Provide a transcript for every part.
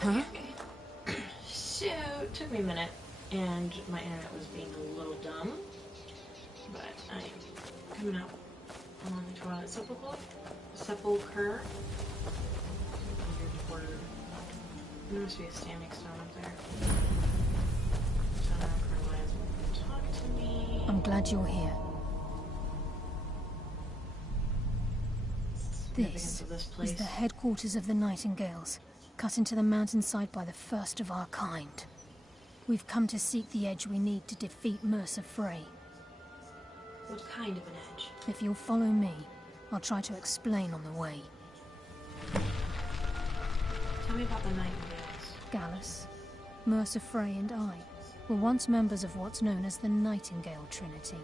Huh? So, it took me a minute, and my internet was being a little dumb, but I'm coming out on the Twilight Sepulchre. Weird word. There must be a standing stone up there. So now Carlisle's will talk to me. I'm glad you're here. This is the headquarters of the Nightingales, cut into the mountainside by the first of our kind. We've come to seek the edge we need to defeat Mercer Frey. What kind of an edge? If you'll follow me, I'll try to explain on the way. Tell me about the Nightingales. Gallus, Mercer Frey and I were once members of what's known as the Nightingale Trinity.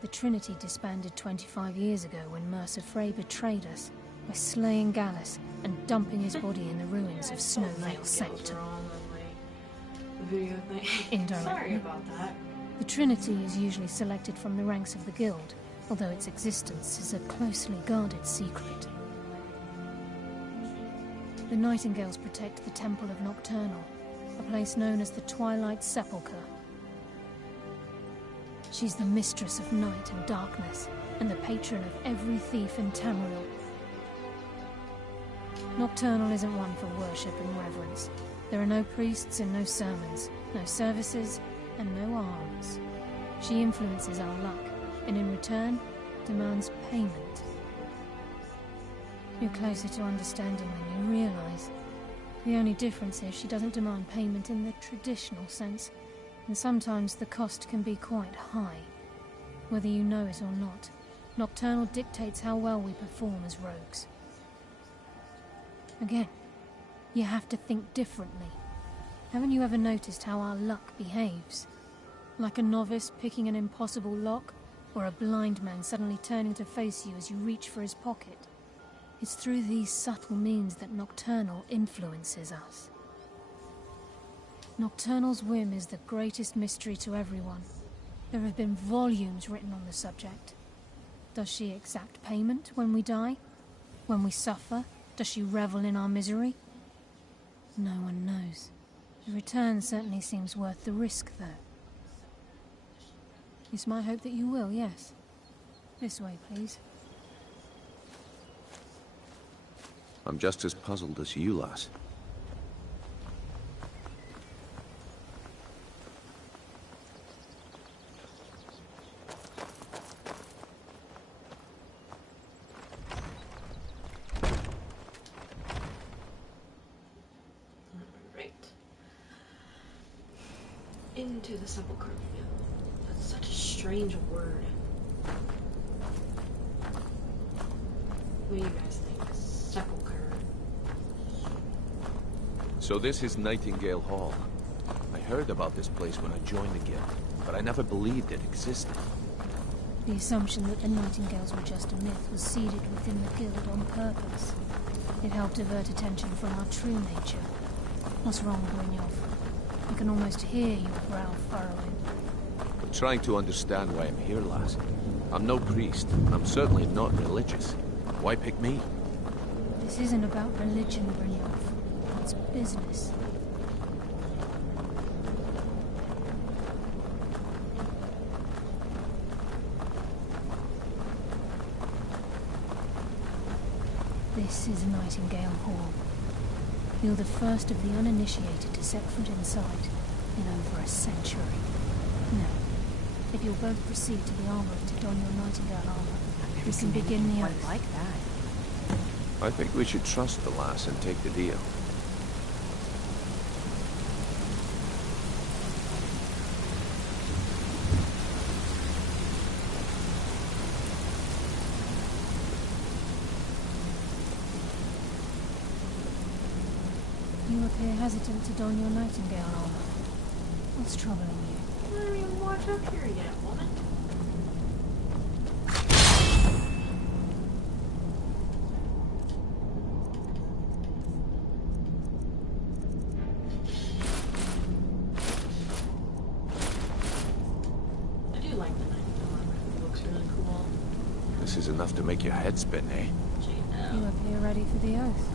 The Trinity disbanded 25 years ago when Mercer Frey betrayed us by slaying Gallus and dumping his body in the ruins of Snowvale Sector. Indirectly. Sorry about that. The Trinity is usually selected from the ranks of the Guild, although its existence is a closely guarded secret. The Nightingales protect the Temple of Nocturnal, a place known as the Twilight Sepulchre. She's the mistress of night and darkness, and the patron of every thief in Tamriel. Nocturnal isn't one for worship and reverence. There are no priests and no sermons, no services, and no alms. She influences our luck, and in return, demands payment. You're closer to understanding than you realize. The only difference is she doesn't demand payment in the traditional sense, and sometimes the cost can be quite high. Whether you know it or not, Nocturnal dictates how well we perform as rogues. Again, you have to think differently. Haven't you ever noticed how our luck behaves? Like a novice picking an impossible lock, or a blind man suddenly turning to face you as you reach for his pocket. It's through these subtle means that Nocturnal influences us. Nocturnal's whim is the greatest mystery to everyone. There have been volumes written on the subject. Does she exact payment when we die? When we suffer, does she revel in our misery? No one knows. The return certainly seems worth the risk, though. It's my hope that you will, yes. This way, please. I'm just as puzzled as you, lass. Into the sepulchre. That's such a strange word. What do you guys think? Sepulchre. So this is Nightingale Hall. I heard about this place when I joined the Guild, but I never believed it existed. The assumption that the Nightingales were just a myth was seeded within the Guild on purpose. It helped divert attention from our true nature. What's wrong, Brynjolf? I can almost hear your brow furrowing. I'm trying to understand why I'm here, lass. I'm no priest, and I'm certainly not religious. Why pick me? This isn't about religion, Brynjolf. It's business. This is Nightingale Hall. You're the first of the uninitiated to set foot inside in over a century. Now, if you'll both proceed to the armory to don your Nightingale armor, we can begin the oath. Like that. I think we should trust the lass and take the deal. You appear hesitant to don your Nightingale armor. What's troubling you? I haven't even walked up here yet, woman. I do like the Nightingale armor. It looks really cool. This is enough to make your head spin, eh? You appear ready for the oath.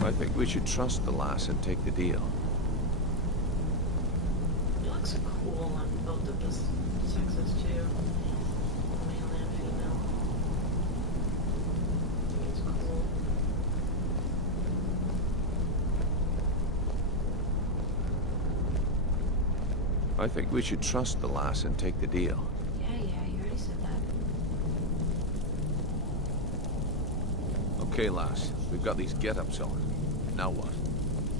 I think we should trust the lass and take the deal. It looks cool on both of the sexes too. Male and female. I think it's cool. I think we should trust the lass and take the deal. Yeah, you already said that. Okay, lass. We've got these get-ups on. Now what?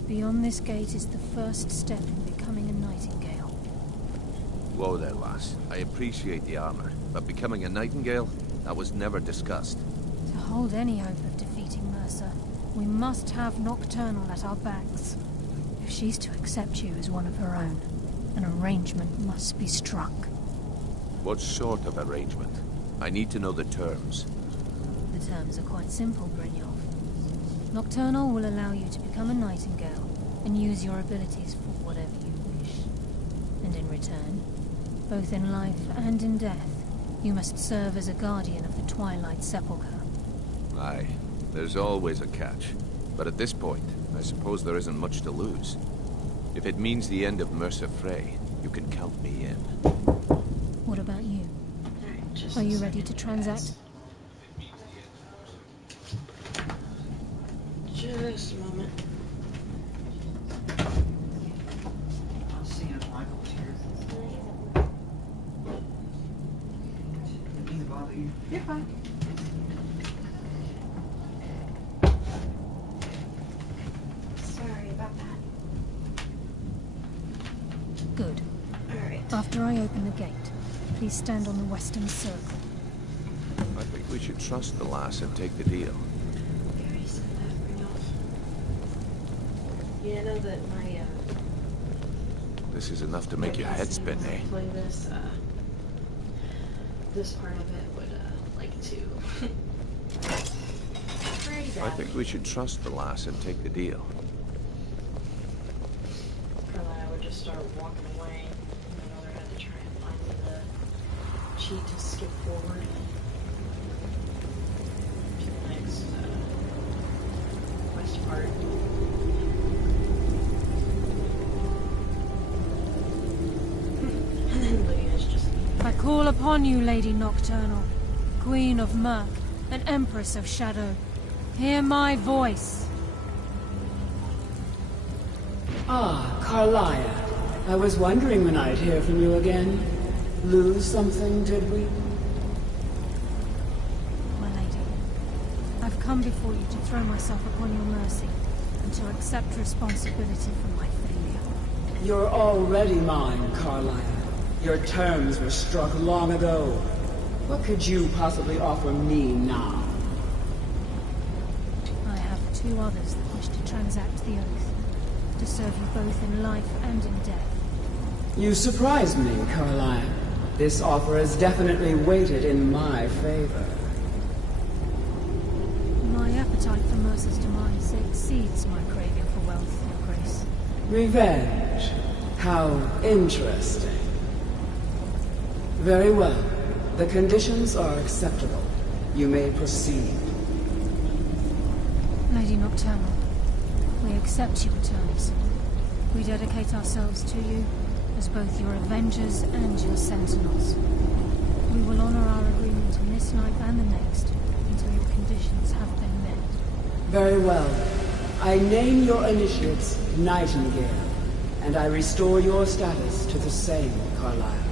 Beyond this gate is the first step in becoming a Nightingale. Whoa there, lass. I appreciate the armor, but becoming a Nightingale? That was never discussed. To hold any hope of defeating Mercer, we must have Nocturnal at our backs. If she's to accept you as one of her own, an arrangement must be struck. What sort of arrangement? I need to know the terms. The terms are quite simple, Brynjolf. Nocturnal will allow you to become a Nightingale and use your abilities for whatever you wish. And in return, both in life and in death, you must serve as a guardian of the Twilight Sepulchre. Aye, there's always a catch. But at this point, I suppose there isn't much to lose. If it means the end of Mercer Frey, you can count me in. What about you? Alright, Are you ready to transact? Just a moment. I'll see if Michael's here. Didn't mean to bother you. You're fine. Sorry about that. Good. Alright. After I open the gate, please stand on the western circle. I think we should trust the lass and take the deal. You already said that, Brynjolf. Yeah, I know that my, This is enough to make your head spin, eh? Play this, this part of it would, like to. Pretty bad. I think we should trust the lass and take the deal. Probably I would just start walking away, and my mother had to try and find me the cheat to skip forward to the next quest part. And then Lydia's just. I call upon you, Lady Nocturnal, Queen of Murk and Empress of Shadow. Hear my voice. Ah, Carlia. I was wondering when I'd hear from you again. Lose something, did we? My lady, I've come before you to throw myself upon your mercy and to accept responsibility for my failure. You're already mine, Carlia. Your terms were struck long ago. What could you possibly offer me now? I have two others that wish to transact the oath, to serve you both in life and in death. You surprise me, Carlia. This offer is definitely weighted in my favor. My appetite for Mercer's demise exceeds my craving for wealth, Your Grace. Revenge. How interesting. Very well. The conditions are acceptable. You may proceed. Lady Nocturnal, we accept your terms. We dedicate ourselves to you as both your avengers and your sentinels. We will honor our agreement in this life and the next until your conditions have been met. Very well. I name your initiates Nightingale, and I restore your status to the same, Carlisle.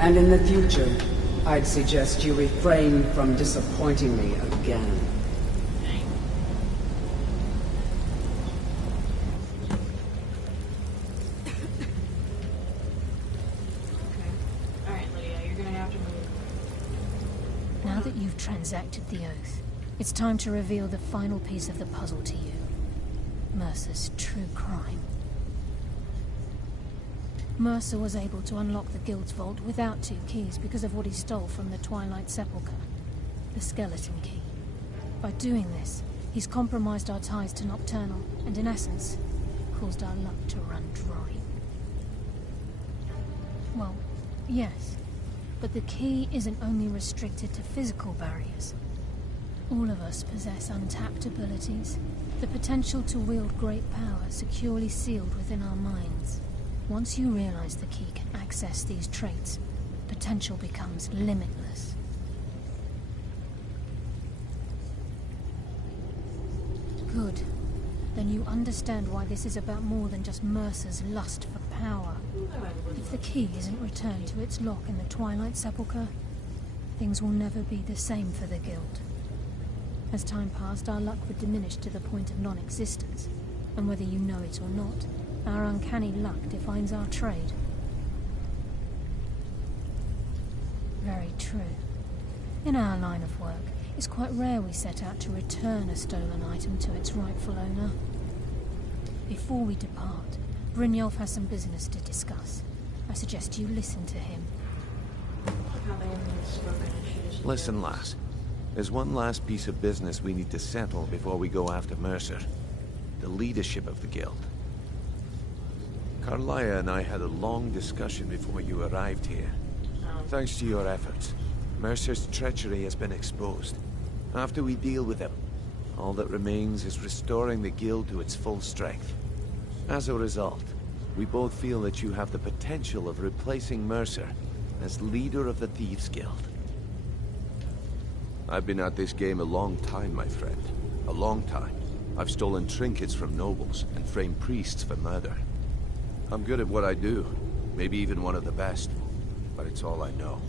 And in the future, I'd suggest you refrain from disappointing me again. Now that you've transacted the oath, it's time to reveal the final piece of the puzzle to you. Mercer's true crime. Mercer was able to unlock the Guild's vault without 2 keys because of what he stole from the Twilight Sepulchre. The skeleton key. By doing this, he's compromised our ties to Nocturnal, and in essence, caused our luck to run dry. Well, yes. But the key isn't only restricted to physical barriers. All of us possess untapped abilities, the potential to wield great power securely sealed within our minds. Once you realize the key can access these traits, potential becomes limitless. Good. Then you understand why this is about more than just Mercer's lust for power. If the key isn't returned to its lock in the Twilight Sepulchre, things will never be the same for the Guild. As time passed, our luck would diminish to the point of non-existence, and whether you know it or not, our uncanny luck defines our trade. Very true. In our line of work, it's quite rare we set out to return a stolen item to its rightful owner. Before we depart, Brynjolf has some business to discuss. I suggest you listen to him. Listen, lass. There's one last piece of business we need to settle before we go after Mercer. The leadership of the Guild. Carlia and I had a long discussion before you arrived here. Thanks to your efforts, Mercer's treachery has been exposed. After we deal with him, all that remains is restoring the Guild to its full strength. As a result, we both feel that you have the potential of replacing Mercer as leader of the Thieves' Guild. I've been at this game a long time, my friend. A long time. I've stolen trinkets from nobles and framed priests for murder. I'm good at what I do, maybe even one of the best, but it's all I know.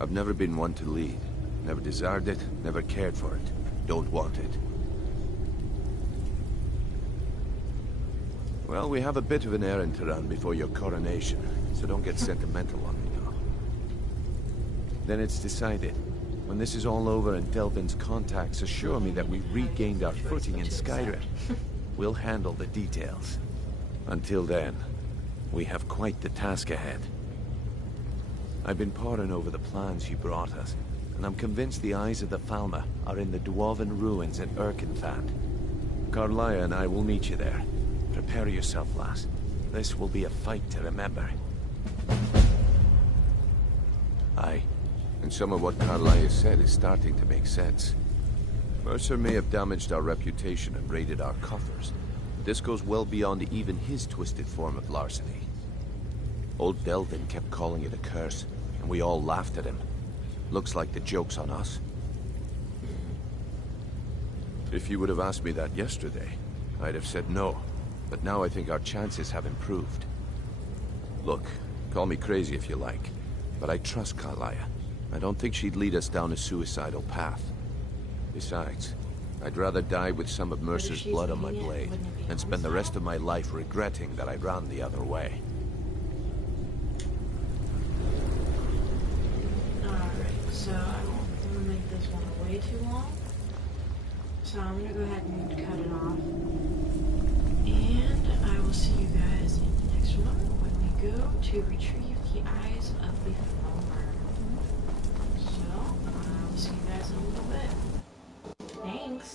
I've never been one to lead. Never desired it, never cared for it. Don't want it. Well, we have a bit of an errand to run before your coronation, so don't get sentimental on me now. Then it's decided. When this is all over and Delvin's contacts assure me that we've regained our footing in Skyrim, we'll handle the details. Until then, we have quite the task ahead. I've been poring over the plans you brought us, and I'm convinced the eyes of the Falmer are in the Dwarven ruins at Erkenthand. Carlia and I will meet you there. Prepare yourself, lass. This will be a fight to remember. Aye, and some of what Carlia said is starting to make sense. Mercer may have damaged our reputation and raided our coffers, but this goes well beyond even his twisted form of larceny. Old Delvin kept calling it a curse, and we all laughed at him. Looks like the joke's on us. If you would have asked me that yesterday, I'd have said no. But now I think our chances have improved. Look, call me crazy if you like, but I trust Carlia. I don't think she'd lead us down a suicidal path. Besides, I'd rather die with some of Mercer's blood on my blade than spend the rest of my life regretting that I ran the other way. Alright, so I don't want to make this one way too long. So I'm going to go ahead and cut it off. And I will see you guys in the next one when we go to retrieve the eyes of the Falmer. So, I will see you guys in a little bit. Thanks!